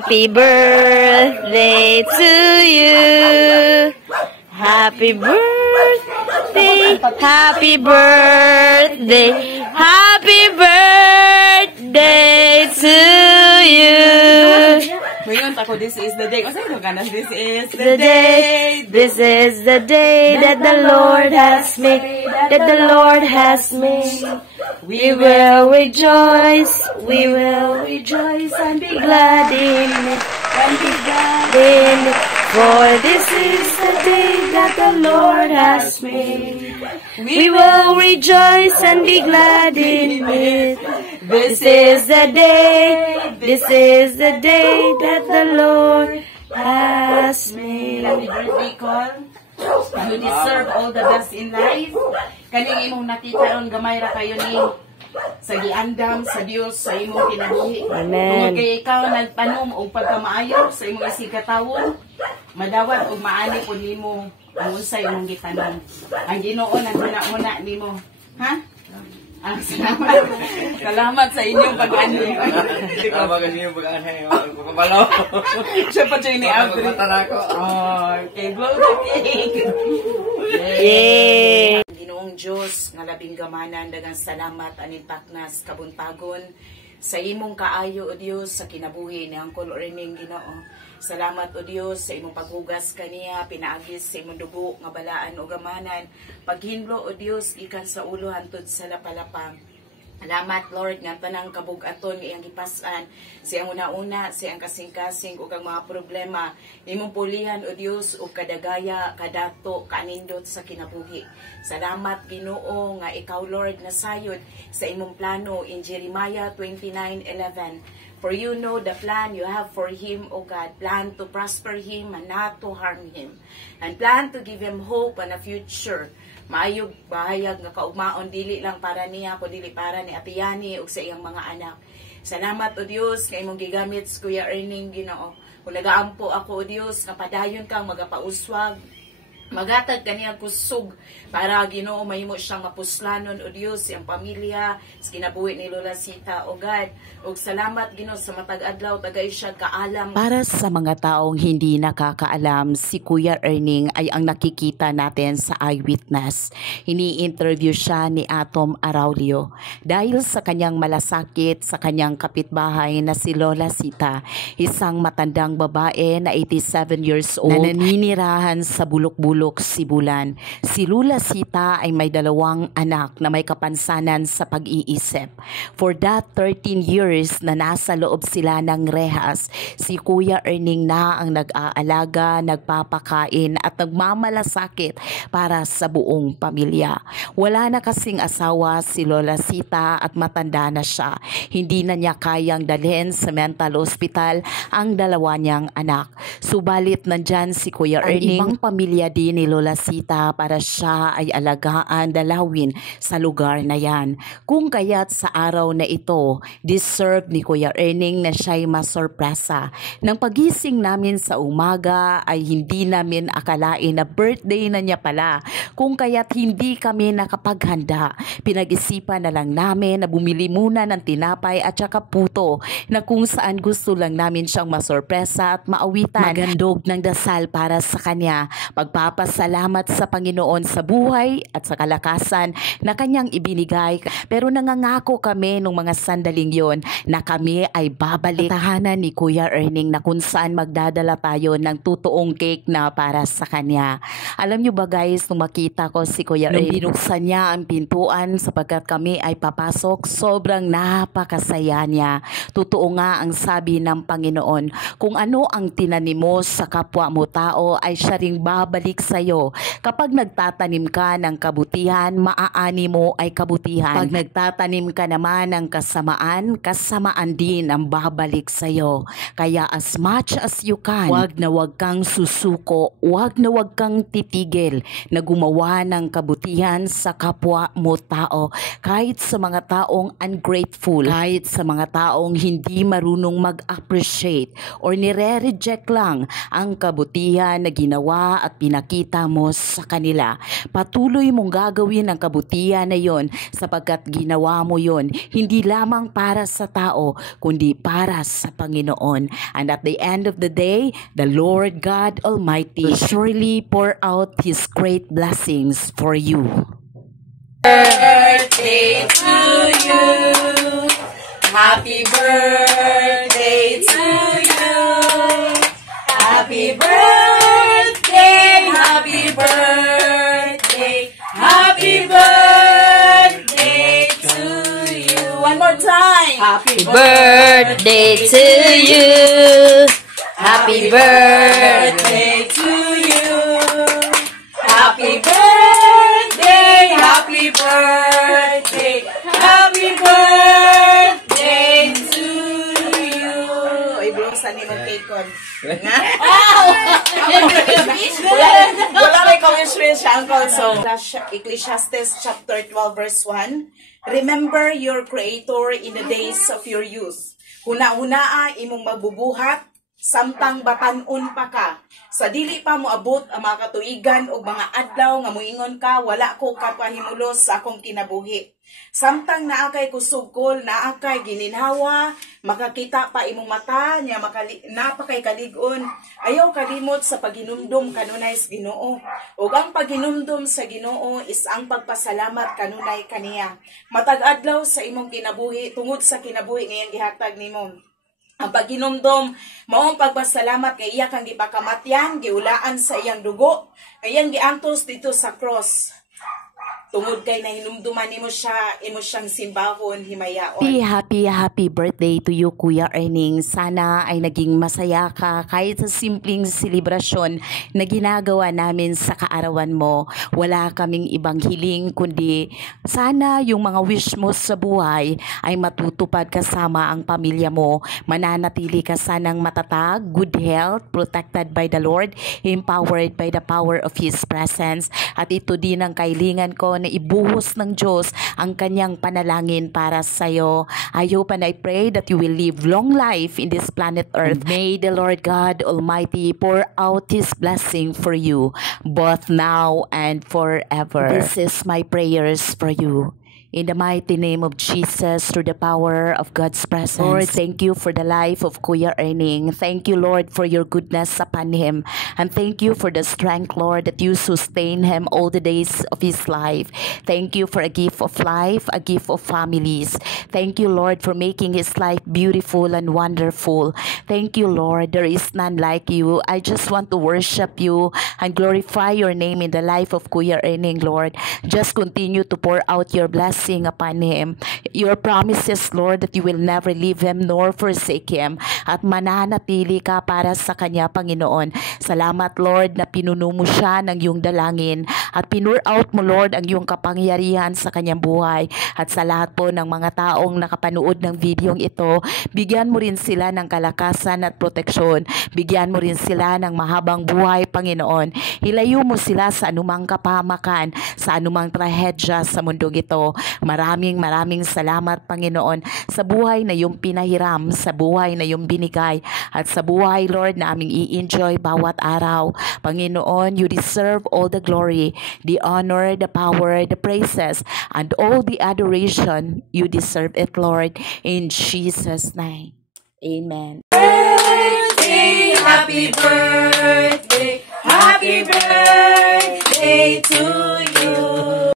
Happy birthday to you. Happy birthday, happy birthday, happy birthday to you. This is the day. This is the day that the Lord has made, that the Lord has made. We will rejoice and be glad in it, and be glad in it. For this is the day that the Lord has made. We will rejoice and be glad in it. This is the day that the Lord has made. Happy birthday, Col. You deserve all the best in life. Kaning imong nakita ron gamay ra kayo ni sa giandam sa Dios sa imong kinabuhi. Amen. Kung kay ikaw nagpanom og pagkamaayo sa imong isikatawon, madawat og maani pud nimo ang unsay imong gitanom. Ang Ginoo nagmuna-muna nimo. Ha? Salamat. Salamat sa inyong pag-ani. Salamat sa inyong pag-ani. Kapalaw. Siya pa siya ini-outro. Okay, blow the cake. Yay! Ginoong Diyos, nga labing gamanan, dagang salamat aning paknas kabuntagon sa imong kaayo o Dios sa kinabuhi ni Uncle Erning Ginoo. Salamat o Dios sa imong paghugas kaniya, pinaagis sa imong dugo nga balaan o gamanan, paghinlo o Dios ikan sa ulo hantod sa lapalapang. Salamat Lord nga tanang kabug-aton iyang gipasan, siyang una-una, siyang kasing-kasing ug ang mga problema imong pulihan o Dios ug kadagaya, kadato, kanindot sa kinabuhi. Salamat Ginoo nga ikaw Lord nasayod sa imong plano in Jeremiah 29:11. For you know the plan you have for him, O God, plan to prosper him and not to harm him, and plan to give him hope and a future. Maayog bahayag nga kaugmaon dili lang para niya, kundi para ni Apiyani ug sa iyang mga anak. Salamat o Dios nga imong gigamit sa Kuya Erning Ginoo. Kung nagaampo ako o Dios nga padayon kang magapauswag, magatag kaniya kusog para Ginoo mahimo siyang mapuslanon o Dios siyang pamilya sa kinabuhi ni Lola Sita o God. Ug salamat Ginoo sa matag adlaw tagay siya kaalam. Para sa mga taong hindi nakakaalam, si Kuya Erning ay ang nakikita natin sa Eyewitness. Ini-interview siya ni Atom Araulio dahil sa kanyang malasakit sa kanyang kapitbahay na si Lola Sita, isang matandang babae na 87 years old na naninirahan sa bulok-bulok Sibulan. Si Lola Sita ay may 2 anak na may kapansanan sa pag-iisip. For that 13 years na nasa loob sila ng rehas, si Kuya Erning na ang nag-aalaga, nagpapakain at nagmamalasakit para sa buong pamilya. Wala na kasing asawa si Lola Sita at matanda na siya. Hindi na niya kayang dalhin sa mental hospital ang 2 niyang anak. Subalit nandyan si Kuya Erning, ibang pamilya din ni Lola Sita para siya ay alagaan, dalawin sa lugar na yan. Kung kaya't sa araw na ito, deserve ni Kuya Erning na siya'y masorpresa. Nang pagising namin sa umaga ay hindi namin akalain na birthday na niya pala. Kung kaya't hindi kami nakapaghanda, pinag-isipan na lang namin na bumili muna ng tinapay at saka puto na kung saan gusto lang namin siyang masorpresa at maawitan. Magandog ng dasal para sa kanya. Pagpapasalamat sa Panginoon sa buhay at sa kalakasan na kanyang ibinigay. Pero nangangako kami nung mga sandaling yon na kami ay babalik sa tahanan ni Kuya Erning na kung saan magdadala tayo ng totoong cake na para sa kanya. Alam nyo ba guys, nung makita ko si Kuya Erning, nung binuksan niya ang pintuan sapagkat kami ay papasok, sobrang napakasaya niya. Totoo nga ang sabi ng Panginoon, kung ano ang tinanim mo sa kapwa mo tao ay siya ring babalik sa iyo. Kapag nagtatanim ka ng kabutihan, maaani mo ay kabutihan. Pag nagtatanim ka naman ng kasamaan, kasamaan din ang babalik sa iyo. Kaya as much as you can, wag na wag kang susuko, wag na wag kang titigil na gumawa ng kabutihan sa kapwa mo tao. Kahit sa mga taong ungrateful, kahit sa mga taong hindi marunong mag-appreciate or nire-reject lang ang kabutihan na ginawa at pinakita ipakita mo sa kanila. Patuloy mong gagawin ang kabutihan na yon sapagkat ginawa mo yon hindi lamang para sa tao kundi para sa Panginoon. And at the end of the day, the Lord God Almighty will surely pour out His great blessings for you. Birthday to you. Happy birthday to you. Happy birthday, happy birthday, happy birthday to you. One more time. Happy Birthday to you. Happy birthday to you. Happy birthday, happy birthday, happy birthday to you. Ay, bro, saan ni mong cake on? Wala may wish siya, Uncle. So, Ecclesiastes chapter 12 verse 1. Remember your Creator in the days of your youth. Huna-hunaa imong magbubuhat, samtang batanon pa ka. Sa dili pa mo abot ang mga katuigan o mga adlaw nga muingon ka, wala ko kapahimulos sa akong kinabuhi. Samtang naakay kusugkol, naakay gininhawa, makakita pa imong mata, niya napakay kaligon. Ayaw kalimot sa paghinumdum kanunay sa Ginoo. Ug ang paghinumdum sa Ginoo is ang pagpasalamat kanunay kaniya. Matag adlaw sa imong kinabuhi, tungod sa kinabuhi ngayong gihatag nimo. Ang paghinumdum, maong pagpasalamat kay iya kang gipakamatyan, giulaan sa iyang dugo, kayang giantos dito sa cross. Tungod kay nahinumduman imo siyang simbahon, himayaon. Happy birthday to you, Kuya Erning. Sana ay naging masaya ka kahit sa simpleng selebrasyon na ginagawa namin sa kaarawan mo. Wala kaming ibang hiling kundi sana yung mga wish mo sa buhay ay matutupad kasama ang pamilya mo. Mananatili ka sanang matatag, good health, protected by the Lord, empowered by the power of His presence. At ito din ang kailingan ko na ibuhos ng Diyos ang kanyang panalangin para sa iyo. I hope and I pray that you will live long life in this planet Earth. And may the Lord God Almighty pour out His blessing for you, both now and forever. This is my prayers for you. In the mighty name of Jesus, through the power of God's presence. Lord, thank you for the life of Kuya Erning. Thank you, Lord, for your goodness upon him. And thank you for the strength, Lord, that you sustain him all the days of his life. Thank you for a gift of life, a gift of families. Thank you, Lord, for making his life beautiful and wonderful. Thank you, Lord. There is none like you. I just want to worship you and glorify your name in the life of Kuya Erning, Lord. Just continue to pour out your blessings upon him. Your promises, Lord, that you will never leave him nor forsake him, at mananatili ka para sa kanya, Panginoon. Salamat, Lord, na pinuno mo siya ng iyong dalangin at pinur out mo, Lord, ang iyong kapangyarihan sa kanyang buhay. At sa lahat po ng mga taong nakapanood ng videong ito, bigyan mo rin sila ng kalakasan at proteksyon. Bigyan mo rin sila ng mahabang buhay, Panginoon. Hilayo mo sila sa anumang kapahamakan, sa anumang trahedya sa mundong ito. Maraming salamat, Panginoon, sa buhay na iyong pinahiram, sa buhay na iyong binigay, at sa buhay, Lord, na aming i-enjoy bawat araw. Panginoon, you deserve all the glory, the honor, the power, the praises, and all the adoration. You deserve it, Lord, in Jesus' name. Amen. Birthday, happy birthday to you.